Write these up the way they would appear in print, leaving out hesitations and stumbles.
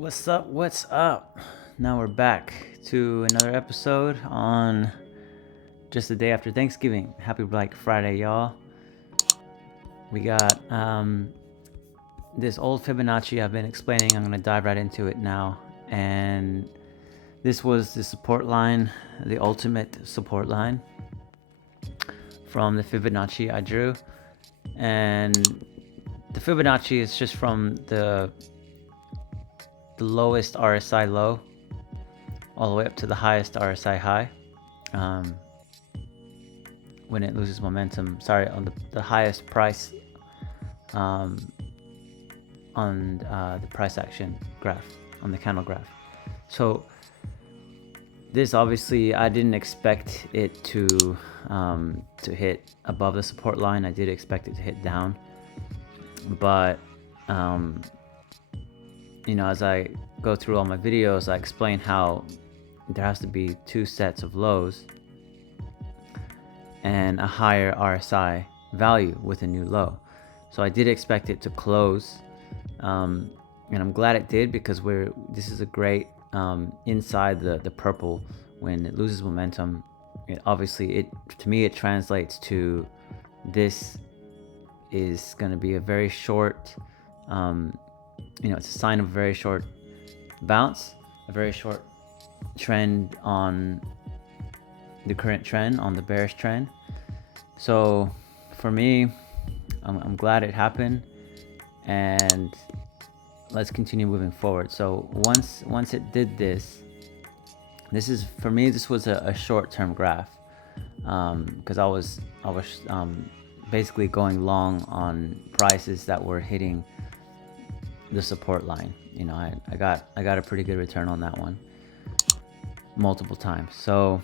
What's up? What's up? Now we're back to another episode on just the day after Thanksgiving. Happy Black Friday, y'all. We got this old Fibonacci I've been explaining. I'm going to dive right into it now. And this was the support line, the ultimate support line from the Fibonacci I drew. And the Fibonacci is just from the lowest RSI low all the way up to the highest RSI high when it loses momentum. Sorry, on the highest price on the price action graph, on the candle graph. So this, obviously, I didn't expect it to hit above the support line. I did expect it to hit down, but as I go through all my videos, I explain how there has to be two sets of lows and a higher RSI value with a new low. So I did expect it to close, and I'm glad it did, because this is a great inside the purple. When it loses momentum, to me it translates to this is going to be a very short it's a sign of a very short bounce, a very short trend on the current trend, on the bearish trend. So for me, I'm glad it happened, and let's continue moving forward. So once it did this is, for me, this was a short-term graph, because I was basically going long on prices that were hitting the support line. I got a pretty good return on that one multiple times. So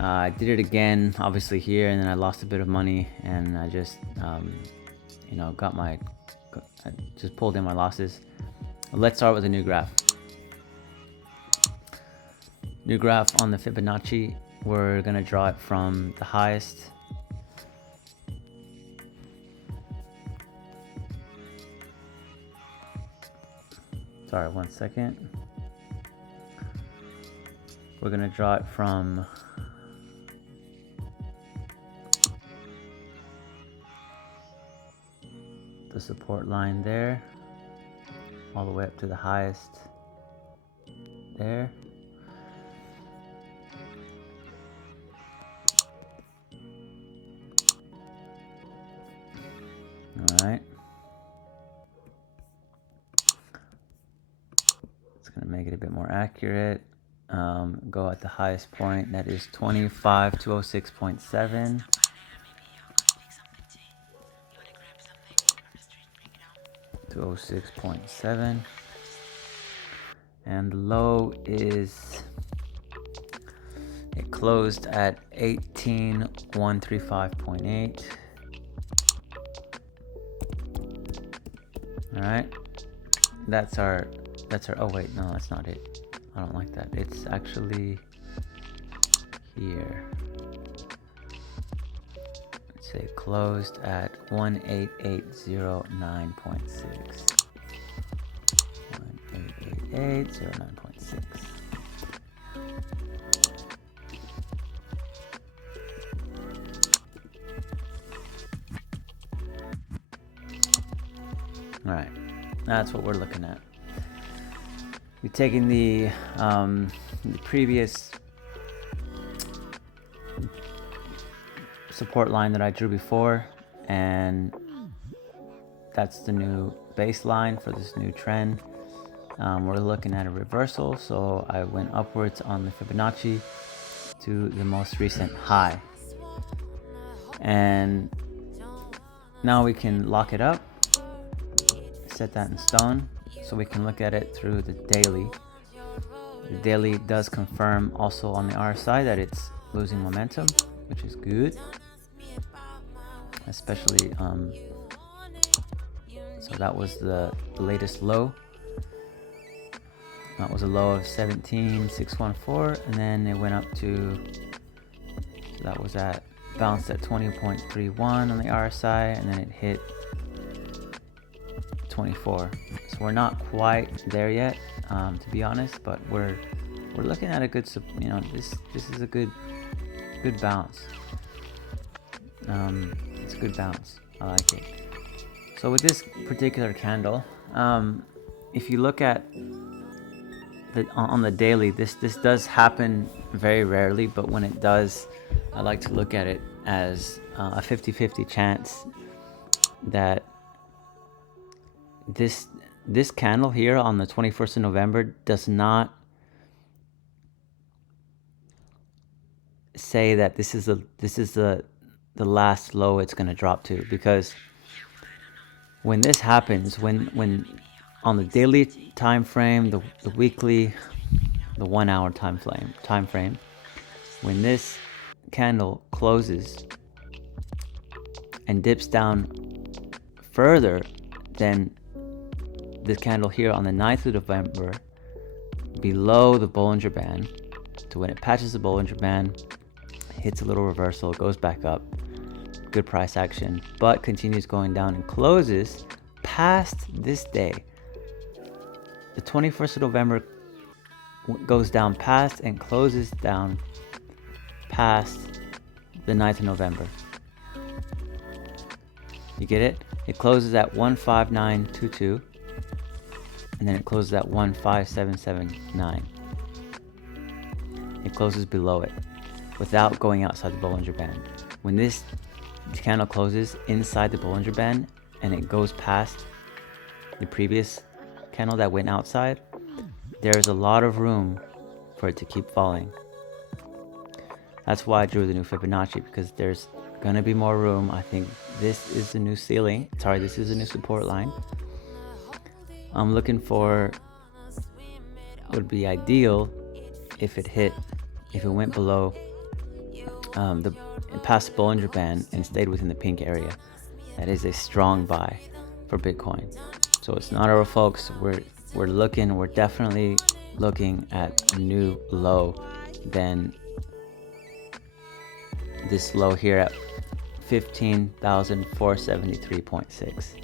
I did it again, obviously, here, and then I lost a bit of money, and I just I just pulled in my losses. Let's start with a new graph. New graph on the Fibonacci. We're gonna draw it from the highest. Sorry, 1 second. We're gonna draw it from the support line there, all the way up to the highest there. All right. Gonna make it a bit more accurate. Go at the highest point, that is 25,206.7. And the low is, it closed at 18,135.8. All right, that's our, oh wait, no, that's not it. I don't like that. It's actually here. Let's say it closed at 18809.6. 18809.6. All right, that's what we're looking at. We're taking the previous support line that I drew before, and that's the new baseline for this new trend. We're looking at a reversal, so I went upwards on the Fibonacci to the most recent high. And now we can lock it up, set that in stone, so we can look at it through the daily. The daily does confirm also on the RSI that it's losing momentum, which is good. Especially, so that was the latest low. That was a low of 17,614, and then it went up to, so that was bounced at 20.31 on the RSI, and then it hit 24. So we're not quite there yet, to be honest, but we're looking at a good, you know, this is a good bounce. It's a good bounce. I like it. So with this particular candle, if you look at on the daily, this does happen very rarely, but when it does, I like to look at it as a 50-50 chance that this candle here on the 21st of November does not say that this is the last low it's going to drop to, because when this happens, when on the daily time frame, the weekly, the 1 hour time frame, when this candle closes and dips down further than the candle here on the 9th of November below the Bollinger Band, to when it patches the Bollinger Band, hits a little reversal, goes back up, good price action, but continues going down and closes past this day. The 21st of November goes down past and closes down past the 9th of November. You get it? It closes at 15922 and then it closes at 15779. It closes below it without going outside the Bollinger Band. When this candle closes inside the Bollinger Band and it goes past the previous candle that went outside, there's a lot of room for it to keep falling. That's why I drew the new Fibonacci, because there's gonna be more room. I think this is the new ceiling. Sorry, this is a new support line. I'm looking for, would be ideal if it went below past the Bollinger Band and stayed within the pink area. That is a strong buy for Bitcoin. So it's not over, folks. We're definitely looking at a new low than this low here at 15,473.6.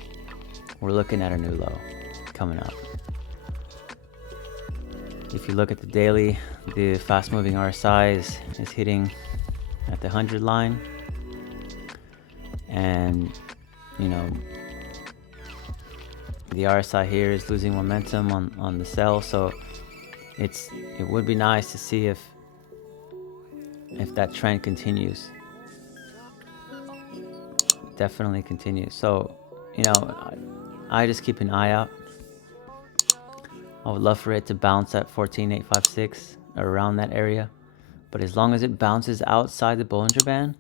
We're looking at a new low coming up. If you look at the daily, the fast moving RSI is hitting at the 100 line, and you know, the RSI here is losing momentum on the sell, so it would be nice to see if that trend continues. Definitely continues. So, you know, I just keep an eye out. I would love for it to bounce at 14,856 or around that area, but as long as it bounces outside the Bollinger Band,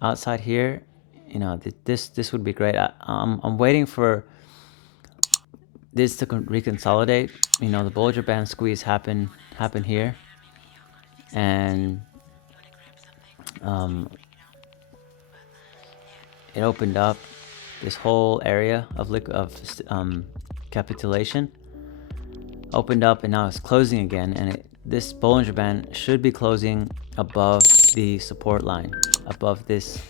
outside here, you know, this would be great. I'm waiting for this to reconsolidate. You know, the Bollinger Band squeeze happen here, and it opened up this whole area of capitulation, opened up, and now it's closing again, and this Bollinger Band should be closing above the support line, above this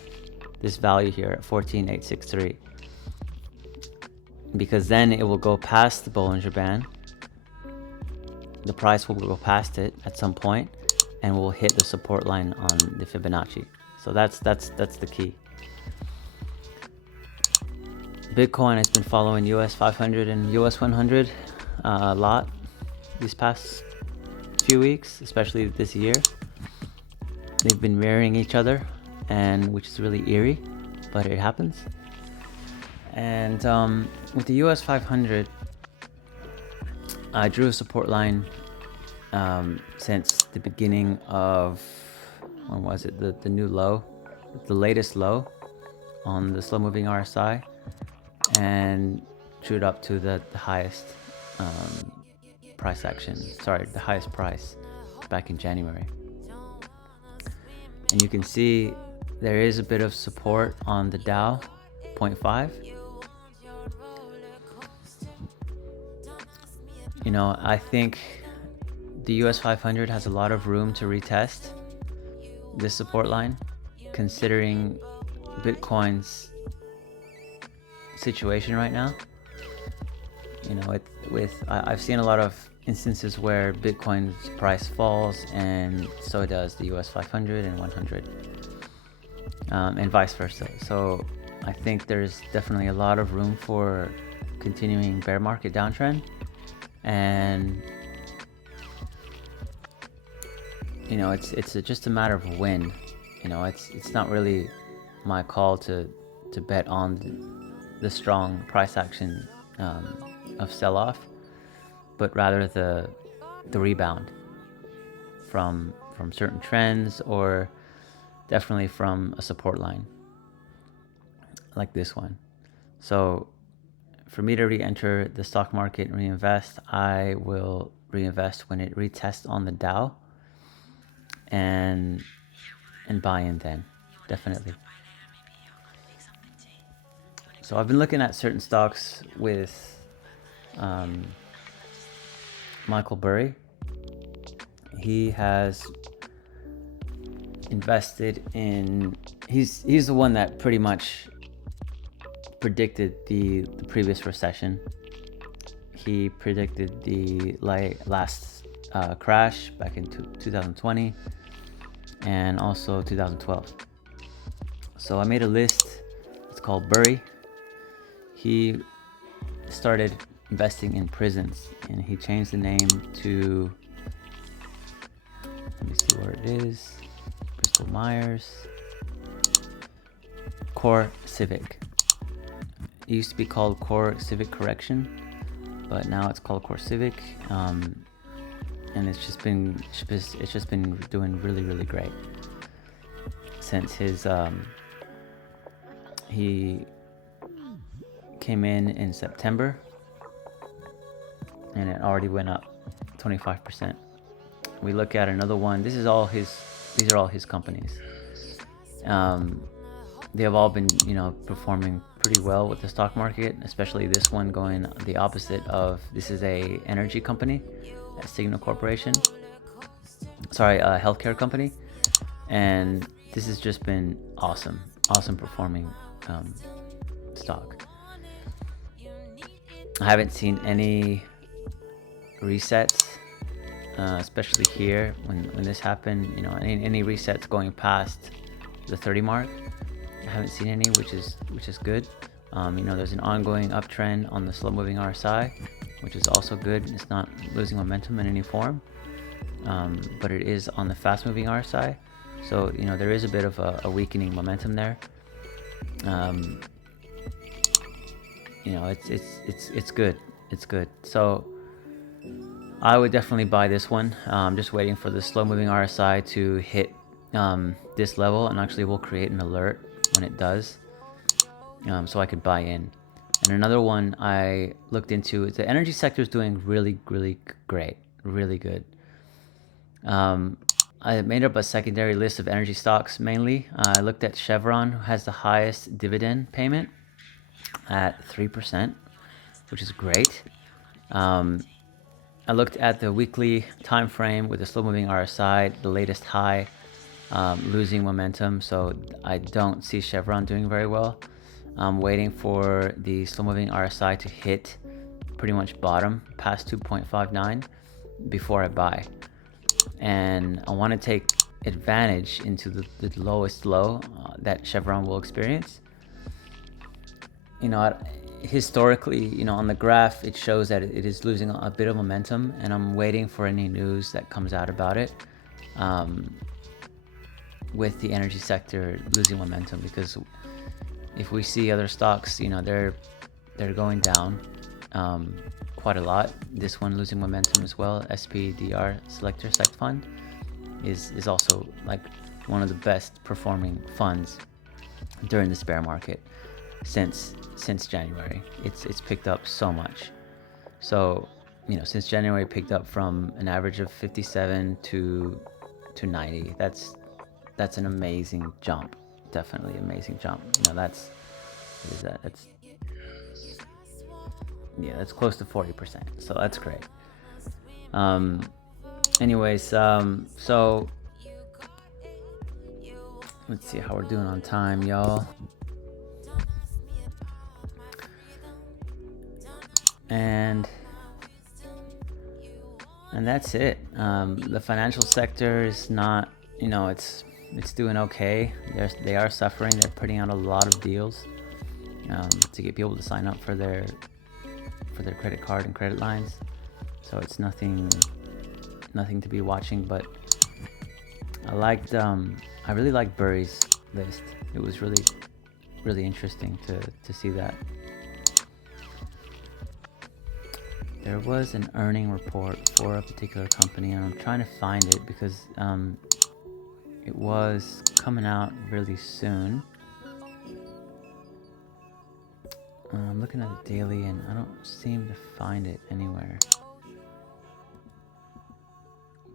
value here at 14,863, because then it will go past the Bollinger Band. The price will go past it at some point and will hit the support line on the Fibonacci. So that's the key. Bitcoin has been following US 500 and US 100 a lot these past few weeks, especially this year. They've been mirroring each other, and which is really eerie, but it happens. And with the US 500, I drew a support line since the beginning of, when was it, the new low, the latest low on the slow moving RSI, and drew it up to the highest price action, sorry, the highest price back in January. And you can see there is a bit of support on the Dow 0.5. You know, I think the US 500 has a lot of room to retest this support line, considering Bitcoin's situation right now. You know, I've seen a lot of instances where Bitcoin's price falls, and so does the US 500 and 100, and vice versa. So I think there's definitely a lot of room for continuing bear market downtrend, and you know, it's just a matter of when. You know, it's not really my call to bet on the strong price action of sell-off, but rather the rebound from certain trends, or definitely from a support line like this one. So for me to re-enter the stock market and reinvest, I will reinvest when it retests on the Dow, and buy in then, definitely. So I've been looking at certain stocks with Michael Burry. He has invested in, he's the one that pretty much predicted the previous recession. He predicted the last crash back in 2020 and also 2012. So I made a list. It's called Burry. He started investing in prisons, and he changed the name to, let me see where it is, Bristol Myers, Core Civic. It used to be called Core Civic Correction, but now it's called Core Civic, and it's just been doing really great since his he came in September, and it already went up 25%. We look at another one. These are all his companies. They have all been, you know, performing pretty well with the stock market, especially this one going the opposite of, this is a energy company, a Signal Corporation, sorry, a healthcare company, and this has just been awesome performing stock. I haven't seen any resets, especially here when this happened, you know, any resets going past the 30 mark. I haven't seen any, which is good. You know, there's an ongoing uptrend on the slow moving RSI, which is also good. It's not losing momentum in any form, but it is on the fast moving RSI. So, you know, there is a bit of a weakening momentum there. You know, it's good. It's good. So I would definitely buy this one. I'm just waiting for the slow moving RSI to hit this level, and actually will create an alert when it does, so I could buy in. And another one I looked into is the energy sector is doing really great, really good. I made up a secondary list of energy stocks mainly. I looked at Chevron, who has the highest dividend payment at 3%, which is great. I looked at the weekly time frame with the slow moving RSI, the latest high, losing momentum, so I don't see Chevron doing very well. I'm waiting for the slow moving RSI to hit pretty much bottom past 2.59 before I buy, and I want to take advantage into the lowest low that Chevron will experience. You know, historically, you know, on the graph it shows that it is losing a bit of momentum, and I'm waiting for any news that comes out about it, with the energy sector losing momentum, because if we see other stocks, you know, they're going down quite a lot. This one losing momentum as well. SPDR Selector Sect Fund is also like one of the best performing funds during this bear market since January. It's picked up so much. So, you know, since January, picked up from an average of 57 to 90. That's an amazing jump. Definitely amazing jump. You know, what is that? That's close to 40%. So that's great. Anyways, so let's see how we're doing on time, y'all. and that's it. The financial sector is not, it's doing okay. They are suffering. They're putting out a lot of deals to get people to sign up for their credit card and credit lines. So it's nothing to be watching. But I really liked Burry's list. It was really interesting to see that. There was an earning report for a particular company, and I'm trying to find it because it was coming out really soon. I'm looking at the daily and I don't seem to find it anywhere.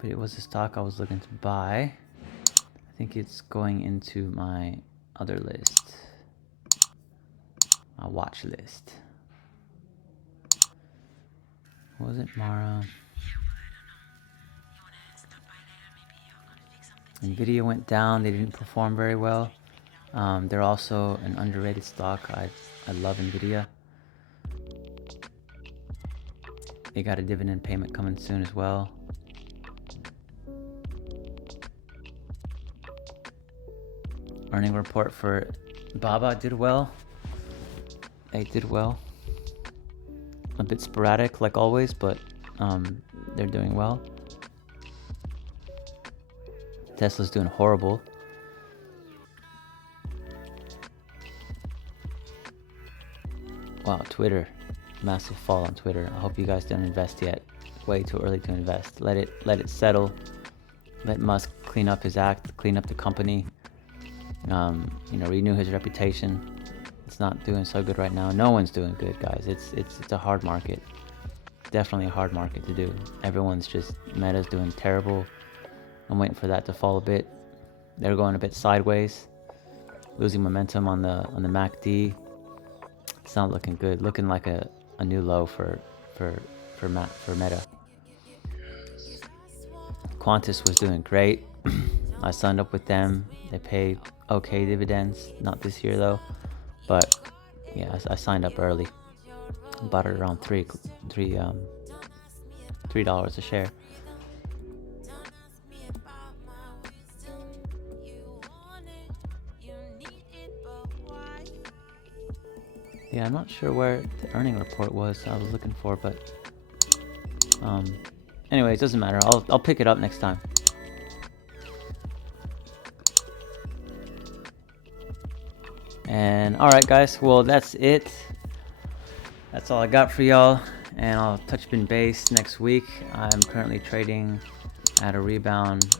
But it was a stock I was looking to buy. I think it's going into my other list, my watch list. Was it Mara? Nvidia went down. They didn't perform very well. They're also an underrated stock. I love Nvidia. They got a dividend payment coming soon as well. Earning report for Baba did well. They did well. A bit sporadic like always, but they're doing well. Tesla's doing horrible. Wow, Twitter. Massive fall on Twitter. I hope you guys don't invest yet. Way too early to invest. Let it settle. Let Musk clean up his act, clean up the company. Renew his reputation. It's not doing so good right now. No one's doing good, guys. It's a hard market. Definitely a hard market to do. Everyone's just, Meta's doing terrible. I'm waiting for that to fall a bit. They're going a bit sideways, losing momentum on the MACD. It's not looking good. Looking like a new low for Meta. Qantas was doing great. I signed up with them. They paid okay dividends. Not this year though, but yeah, I signed up early. Bought it around $3 a share. Yeah, I'm not sure where the earning report was I was looking for, but anyway, it doesn't matter. I'll pick it up next time. And alright guys, well that's it. That's all I got for y'all, and I'll touch base next week. I'm currently trading at a rebound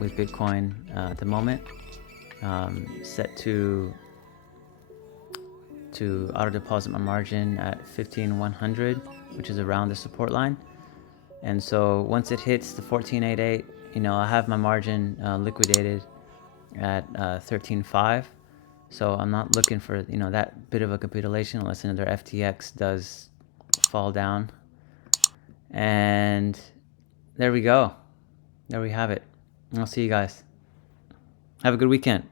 with Bitcoin at the moment, set to auto deposit my margin at 15,100, which is around the support line. And so once it hits the 1488, I have my margin liquidated at 13.5. So I'm not looking for that bit of a capitulation unless another FTX does fall down. And there we go. There we have it. I'll see you guys. Have a good weekend.